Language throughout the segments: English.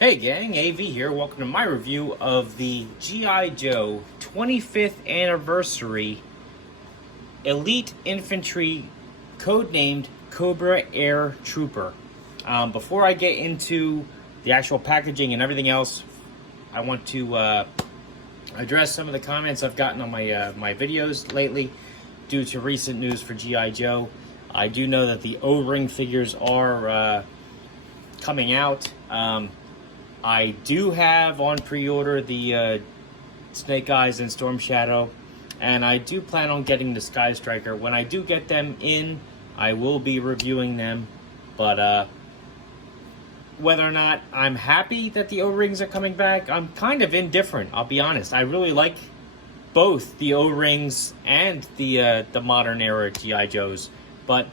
Hey gang, AV here. Welcome to my review of the G.I. Joe 25th Anniversary Elite Infantry codenamed Cobra Air Trooper. Before I get into the actual packaging and everything else, I want to address some of the comments I've gotten on my videos lately due to recent news for G.I. Joe. I do know that the O-ring figures are coming out. I do have on pre-order the Snake Eyes and Storm Shadow, and I do plan on getting the Sky Striker. When I do get them in, I will be reviewing them, but whether or not I'm happy that the O-rings are coming back, I'm kind of indifferent, I'll be honest. I really like both the O-rings and the modern era G.I. Joes, but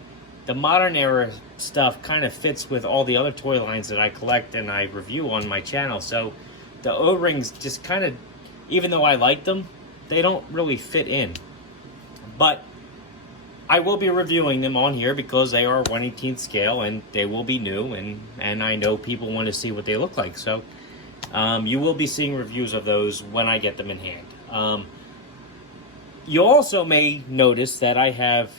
the modern era stuff kind of fits with all the other toy lines that I collect and I review on my channel. So the O-rings just kind of, even though I like them, they don't really fit in. But I will be reviewing them on here because they are 1/18th scale and they will be new, and I know people want to see what they look like. So you will be seeing reviews of those when I get them in hand. You also may notice that I have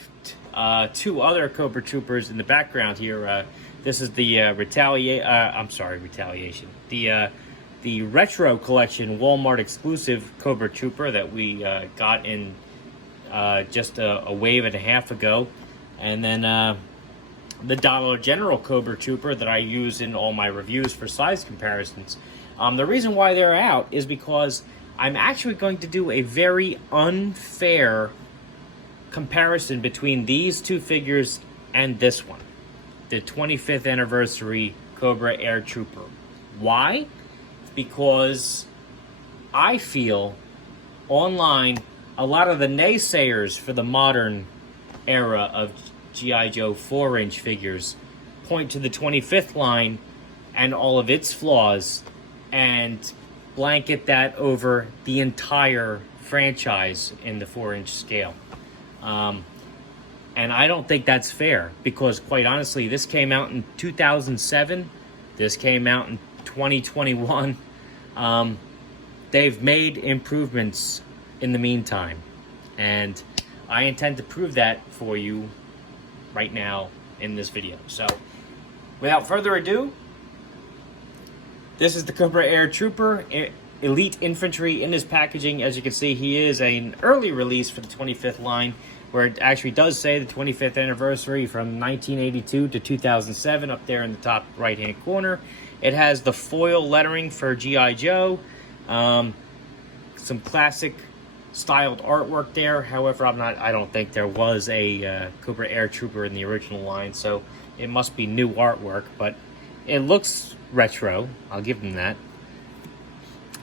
two other Cobra Troopers in the background here. This is the Retaliation. The Retro Collection Walmart exclusive Cobra Trooper that we got in just a wave and a half ago. And then the Dollar General Cobra Trooper that I use in all my reviews for size comparisons. The reason why they're out is because I'm actually going to do a very unfair comparison between these two figures and this one, the 25th Anniversary Cobra Air Trooper. Why? Because I feel online a lot of the naysayers for the modern era of G.I. Joe 4-inch figures point to the 25th line and all of its flaws and blanket that over the entire franchise in the 4-inch scale. And I don't think that's fair because, quite honestly, this came out in 2007. This came out in 2021. They've made improvements in the meantime, and I intend to prove that for you right now in this video. So, without further ado, this is the Cobra Air Trooper Elite Infantry in his packaging. As you can see, he is an early release for the 25th line, where it actually does say the 25th anniversary from 1982 to 2007 up there in the top right-hand corner. It has the foil lettering for G.I. Joe, some classic styled artwork there. However, I don't think there was a Cobra Air Trooper in the original line, so it must be new artwork, but it looks retro. I'll give them that.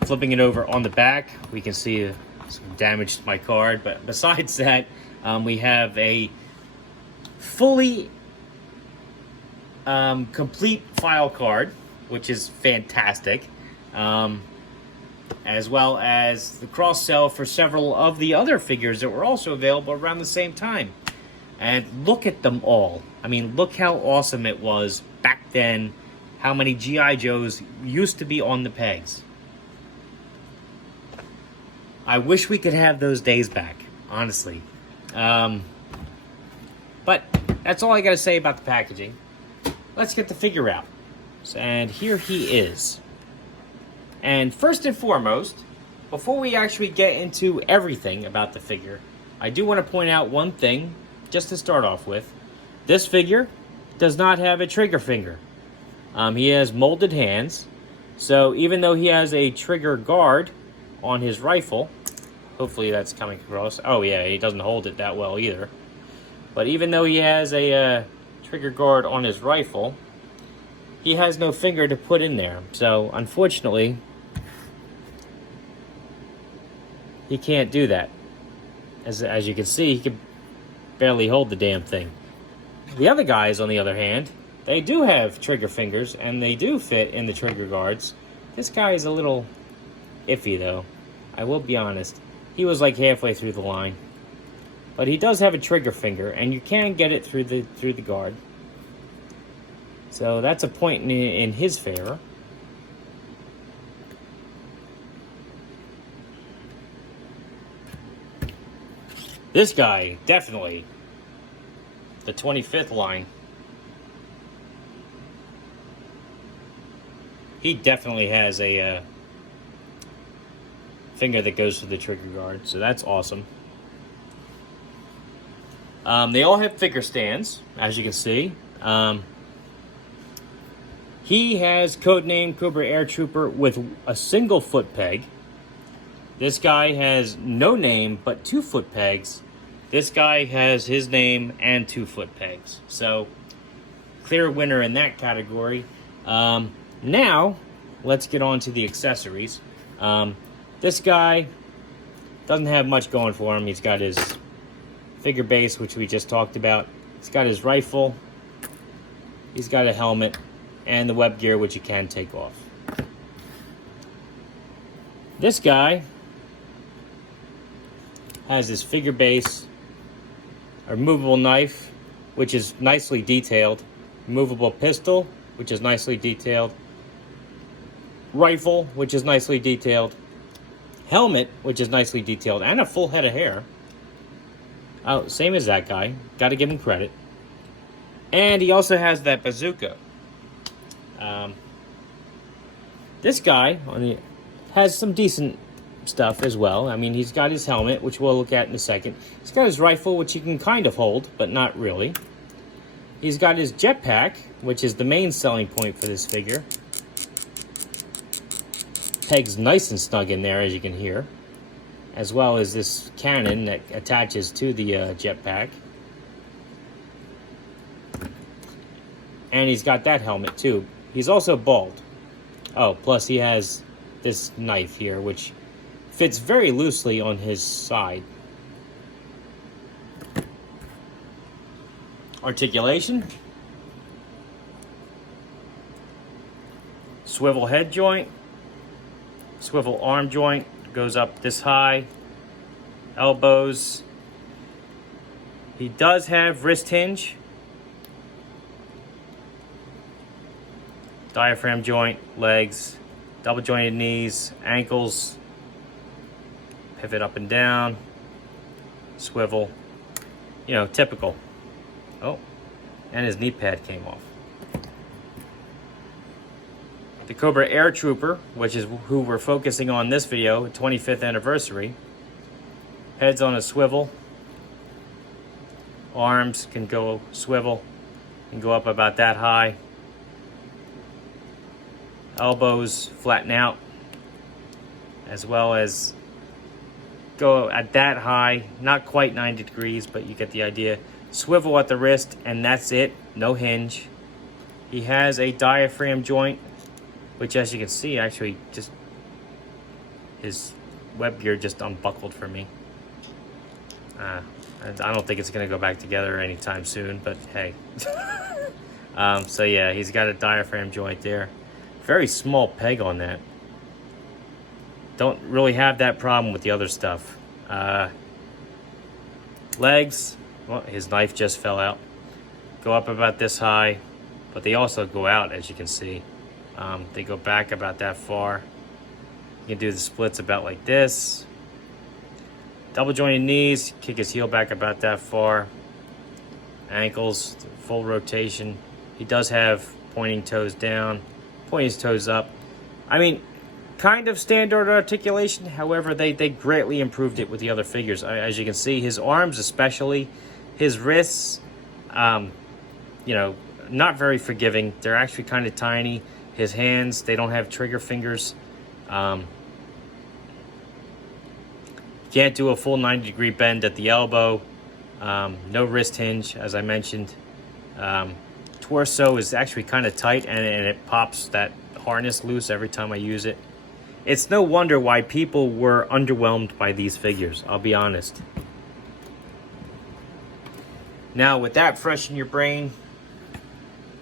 Flipping it over on the back, we can see some damage to my card, but besides that, we have a fully complete file card, which is fantastic, as well as the cross-sell for several of the other figures that were also available around the same time. And look at them all. I mean, look how awesome it was back then, how many G.I. Joes used to be on the pegs. I wish we could have those days back, honestly. But that's all I got to say about the packaging. Let's get the figure out. And here he is. And first and foremost, before we actually get into everything about the figure, I do want to point out one thing, just to start off with. This figure does not have a trigger finger. He has molded hands. So even though he has a trigger guard on his rifle, hopefully that's coming across. Oh yeah, he doesn't hold it that well either. But even though he has a trigger guard on his rifle, he has no finger to put in there. So unfortunately, he can't do that. As you can see, he can barely hold the damn thing. The other guys, on the other hand, they do have trigger fingers and they do fit in the trigger guards. This guy is a little iffy though, I will be honest. He was like halfway through the line. But he does have a trigger finger, and you can get it through the guard. So that's a point in his favor. This guy, definitely. The 25th line. He definitely has a finger that goes to the trigger guard, so that's awesome. They all have figure stands, as you can see. He has codename Cobra Air Trooper with a single foot peg. This guy has no name but 2 foot pegs. This guy has his name and 2 foot pegs. So, clear winner in that category. Now, let's get on to the accessories. This guy doesn't have much going for him. He's got his figure base, which we just talked about. He's got his rifle. He's got a helmet. And the web gear, which you can take off. This guy has his figure base, a removable knife, which is nicely detailed, removable pistol, which is nicely detailed, rifle, which is nicely detailed, helmet, which is nicely detailed, and a full head of hair. Oh, same as that guy. Got to give him credit. And he also has that bazooka. This guy has some decent stuff as well. I mean, he's got his helmet, which we'll look at in a second. He's got his rifle, which he can kind of hold, but not really. He's got his jetpack, which is the main selling point for this figure. Peg's nice and snug in there, as you can hear. As well as this cannon that attaches to the jetpack. And he's got that helmet, too. He's also bald. Oh, plus he has this knife here, which fits very loosely on his side. Articulation. Swivel head joint. Swivel arm joint. Goes up this high. Elbows. He does have wrist hinge. Diaphragm joint, legs, double jointed knees, ankles, pivot up and down, swivel, you know, typical. Oh, and his knee pad came off. The Cobra Air Trooper, which is who we're focusing on this video, 25th anniversary. Head's on a swivel. Arms can go swivel, can go up about that high. Elbows flatten out, as well as go at that high, not quite 90 degrees, but you get the idea. Swivel at the wrist, and that's it, no hinge. He has a diaphragm joint, which, as you can see, actually just, his web gear just unbuckled for me. I don't think it's gonna go back together anytime soon, but hey. So yeah, he's got a diaphragm joint there. Very small peg on that. Don't really have that problem with the other stuff. Legs, well, his knife just fell out. Go up about this high, but they also go out, as you can see. They go back about that far. You can do the splits about like this. Double jointed knees, kick his heel back about that far. Ankles, full rotation. He does have pointing toes down. Point his toes up. I mean, kind of standard articulation. However, they greatly improved it with the other figures. As you can see, his arms especially, his wrists, you know, not very forgiving. They're actually kind of tiny. His hands, they don't have trigger fingers. Can't do a full 90-degree bend at the elbow. No wrist hinge, as I mentioned. Torso is actually kind of tight, and it pops that harness loose every time I use it. It's no wonder why people were underwhelmed by these figures, I'll be honest. Now, with that fresh in your brain,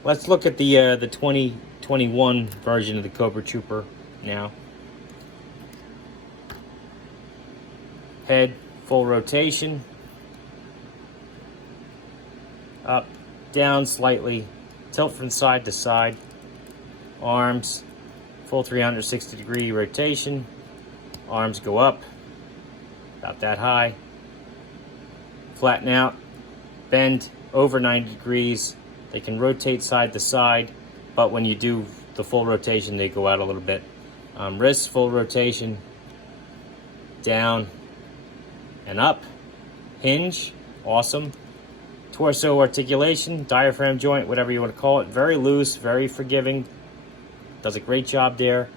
let's look at the 2021 version of the Cobra Trooper now. Head, full rotation. Up, down slightly, tilt from side to side. Arms, full 360-degree rotation. Arms go up, about that high. flatten out, bend over 90 degrees. They can rotate side to side, but when you do the full rotation, they go out a little bit. Wrist, full rotation, down and up. Hinge, awesome. Torso articulation, diaphragm joint, whatever you want to call it. Very loose, very forgiving. Does a great job there.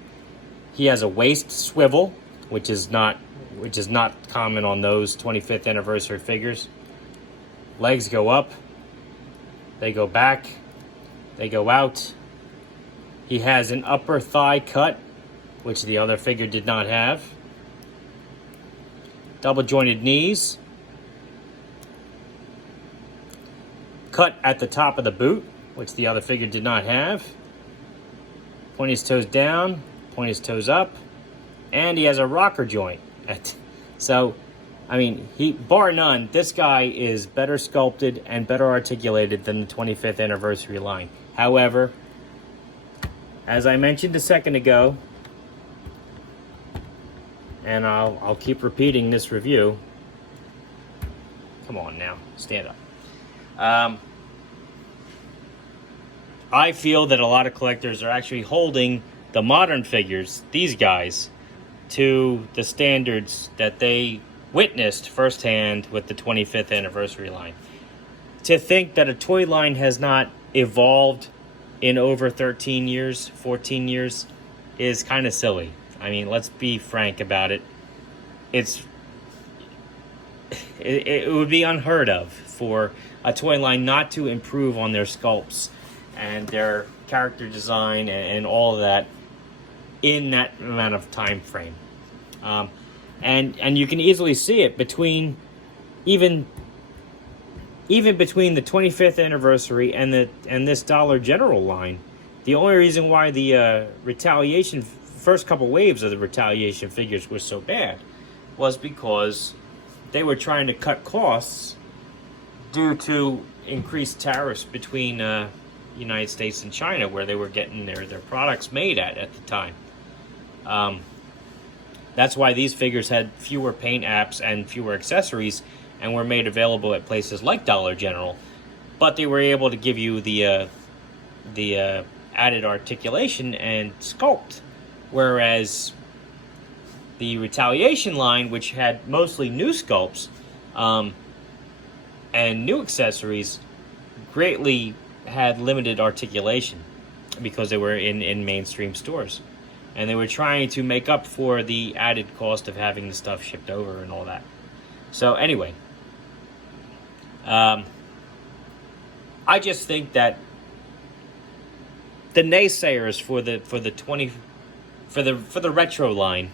He has a waist swivel, which is not common on those 25th anniversary figures. Legs go up, they go back, they go out. He has an upper thigh cut, which the other figure did not have. Double jointed knees. Cut at the top of the boot, which the other figure did not have. Point his toes down, point his toes up, and he has a rocker joint. So, I mean, bar none, this guy is better sculpted and better articulated than the 25th anniversary line. However, as I mentioned a second ago, and I'll keep repeating this review. Come on now, stand up. I feel that a lot of collectors are actually holding the modern figures, these guys, to the standards that they witnessed firsthand with the 25th anniversary line. To think that a toy line has not evolved in over 13 years, 14 years, is kind of silly. I mean, let's be frank about it. It would be unheard of for a toy line not to improve on their sculpts and their character design and all of that in that amount of time frame. And you can easily see it between even between the 25th anniversary and this Dollar General line. The only reason why the first couple waves of the retaliation figures were so bad was because they were trying to cut costs due to increased tariffs between United States and China, where they were getting their products made at the time. That's why these figures had fewer paint apps and fewer accessories and were made available at places like Dollar General, but they were able to give you the added articulation and sculpt, whereas the retaliation line, which had mostly new sculpts and new accessories, greatly had limited articulation because they were in mainstream stores. And they were trying to make up for the added cost of having the stuff shipped over and all that. So anyway, I just think that the naysayers for the retro line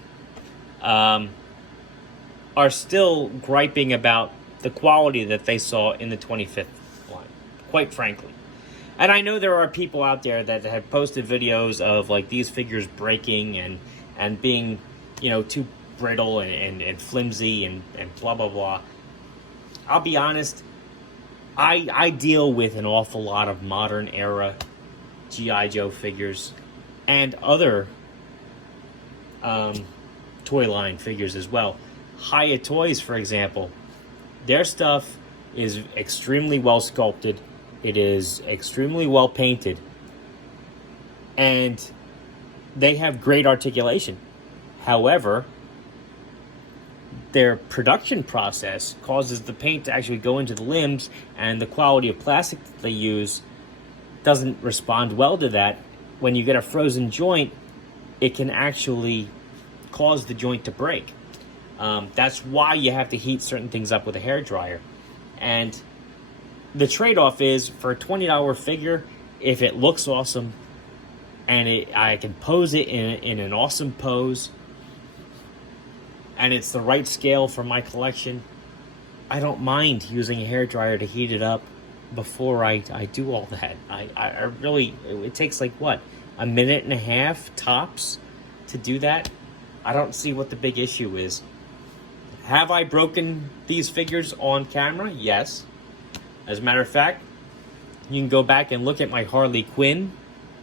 are still griping about the quality that they saw in the 25th line, quite frankly. And I know there are people out there that have posted videos of like these figures breaking and being, too brittle and flimsy and blah, blah, blah. I'll be honest, I deal with an awful lot of modern era G.I. Joe figures and other toy line figures as well. Hiya Toys, for example, their stuff is extremely well sculpted. It is extremely well painted, and they have great articulation. However, their production process causes the paint to actually go into the limbs, and the quality of plastic that they use doesn't respond well to that. When you get a frozen joint, it can actually cause the joint to break. That's why you have to heat certain things up with a hairdryer. And the trade-off is, for a $20 figure, if it looks awesome and I can pose it in an awesome pose and it's the right scale for my collection, I don't mind using a hairdryer to heat it up before I do all that. I really, it takes like what, a minute and a half tops to do that? I don't see what the big issue is. Have I broken these figures on camera? Yes. As a matter of fact, you can go back and look at my Harley Quinn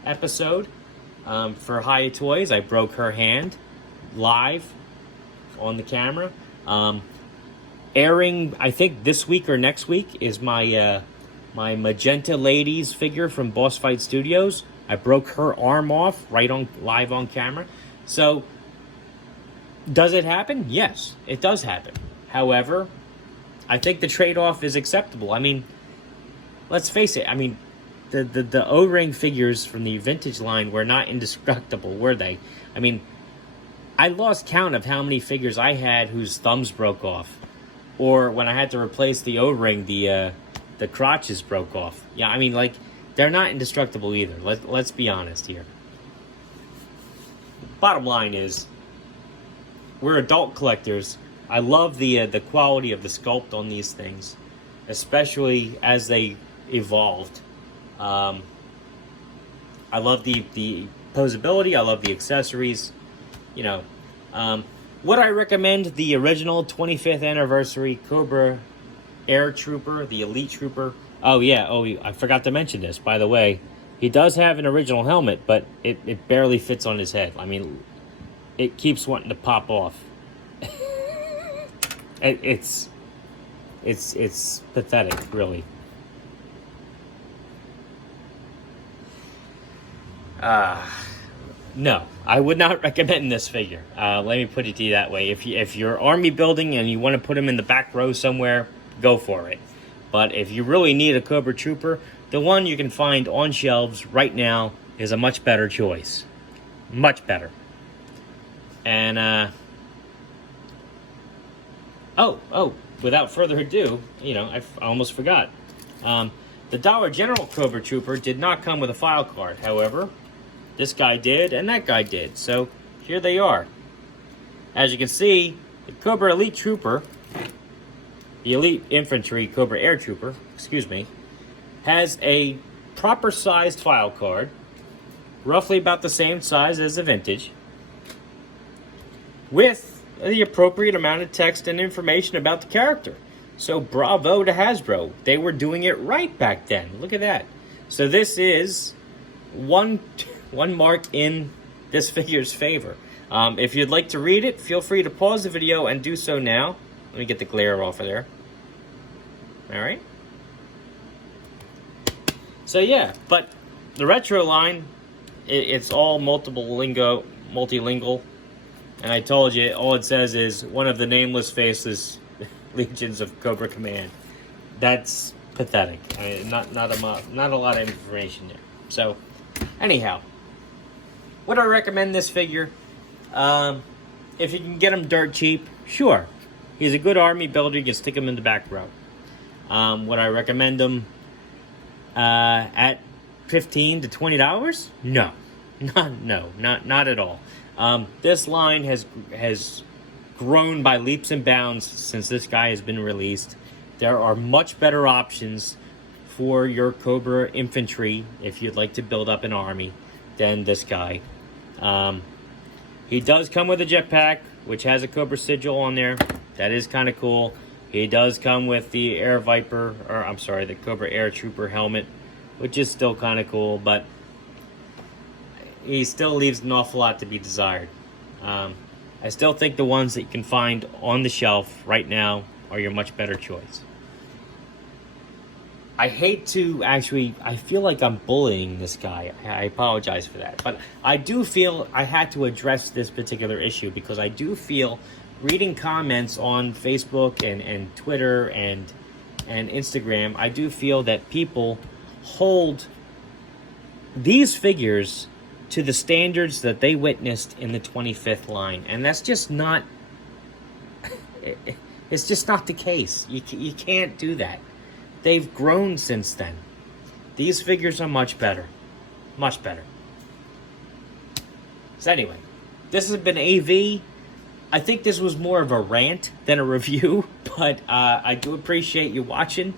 episode for Hiya Toys. I broke her hand live on the camera. airing, I think this week or next week, is my my Magenta Ladies figure from Boss Fight Studios. I broke her arm off live on camera. So, does it happen? Yes, it does happen. However, I think the trade-off is acceptable. I mean, let's face it. I mean, the O-ring figures from the vintage line were not indestructible, were they? I mean, I lost count of how many figures I had whose thumbs broke off. Or when I had to replace the O-ring, the crotches broke off. Yeah, I mean, like, they're not indestructible either. Let's be honest here. Bottom line is, we're adult collectors. I love the quality of the sculpt on these things, especially as they evolved. I love the posability. I love the accessories. You know, would I recommend the original 25th anniversary Cobra Air Trooper, the Elite Trooper? Oh yeah, I forgot to mention this, by the way. He does have an original helmet, but it barely fits on his head. I mean, it keeps wanting to pop off. It's pathetic, really. No, I would not recommend this figure. Let me put it to you that way. If you're army building and you want to put him in the back row somewhere, go for it. But if you really need a Cobra Trooper, the one you can find on shelves right now is a much better choice. Much better. And, without further ado, you know, I almost forgot. The Dollar General Cobra Trooper did not come with a file card. However, this guy did, and that guy did. So, here they are. As you can see, the Cobra Elite Trooper, the Elite Infantry Cobra Air Trooper, has a proper sized file card, roughly about the same size as the vintage, with the appropriate amount of text and information about the character. So bravo to Hasbro. They were doing it right back then. Look at that. So this is one mark in this figure's favor. If you'd like to read it, feel free to pause the video and do so now. Let me get the glare off of there. All right. So yeah, but the retro line, it's all multilingual. And I told you, all it says is one of the nameless faces, legions of Cobra Command. That's pathetic. I mean, not a lot of information there. So, anyhow, would I recommend this figure? If you can get him dirt cheap, sure. He's a good army builder. You can stick him in the back row. Would I recommend him at $15 to $20? No, not at all. This line has grown by leaps and bounds since this guy has been released. There are much better options for your Cobra Infantry if you'd like to build up an army than this guy. He does come with a jetpack, which has a Cobra sigil on there. That is kind of cool. He does come with the the Cobra Air Trooper helmet, which is still kind of cool, but he still leaves an awful lot to be desired. I still think the ones that you can find on the shelf right now are your much better choice. I feel like I'm bullying this guy. I apologize for that. But I do feel I had to address this particular issue because I do feel, reading comments on Facebook and Twitter and Instagram, I do feel that people hold these figures to the standards that they witnessed in the 25th line. And that's just not... It's just not the case. You can't do that. They've grown since then. These figures are much better. Much better. So anyway, this has been AV. I think this was more of a rant than a review, but I do appreciate you watching.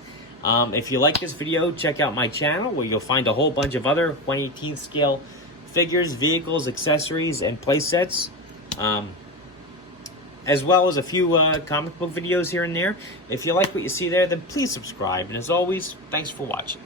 If you like this video, check out my channel where you'll find a whole bunch of other 1/18 scale figures, vehicles, accessories, and playsets. As well as a few comic book videos here and there. If you like what you see there, then please subscribe. And as always, thanks for watching.